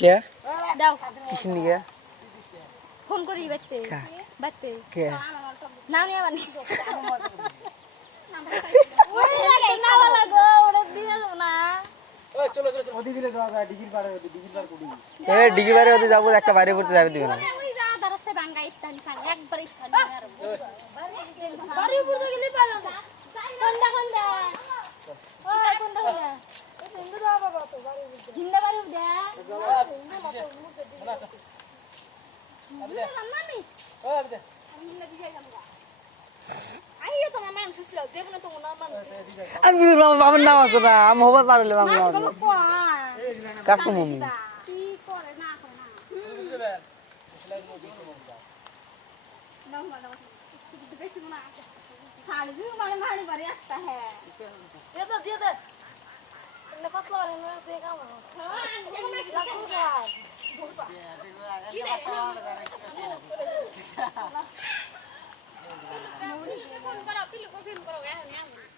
কে দাও কিসের নিকে ফোন করি বাইতে বাইতে কে নাম নিয়ে বানি ওই না वाला গো ওরে দিয়ে না ওই চলো চলো চলো ওদি দিলে যাওয়া ডিগির পারে ডিগির পার কুড়ি এ ডিগি বারে ওতে যাবো একটা বাইরে পড়তে যাবে দিবে না ওই যা দারাস্তে ভাঙা ইত্তানি খান একবার ইত্তানি আর বাড়ি উপরে গেলে পালাম কোনটা কোনটা ওই কোনটা কোনটা হিন্দু দাও বাবা তো বাড়ি উপরে হিন্দু বাড়ি উপরে মামি ওই আবে আমি হিন্দু দিকে যাবো আইও তো মামা সুসল দেব না তো না মান আমি আমার নাম আছে না আমি হবার পারলে আমি মাস গলো কোয়া কাকু মম্মি কি করে না করে না নাও না নাও দেখি না খালি भी मारे मारे बारे आता है दे दे ने फसला वाले ने देखा हां ये मैं लगूंगा की रे फोन करो फिल्म को फिल्म करो